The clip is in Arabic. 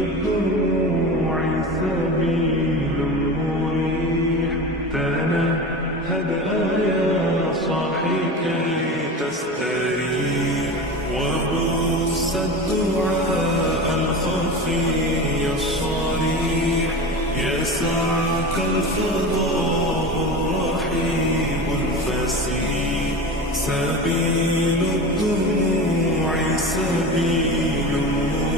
الدموع سبيل مريح، تنهد يا صاحي كي تستريح، وبث الدعاء الخفي الصريح، يسعك الفضاء الرحيم الفسيح. سبيل الدموع سبيل مريح،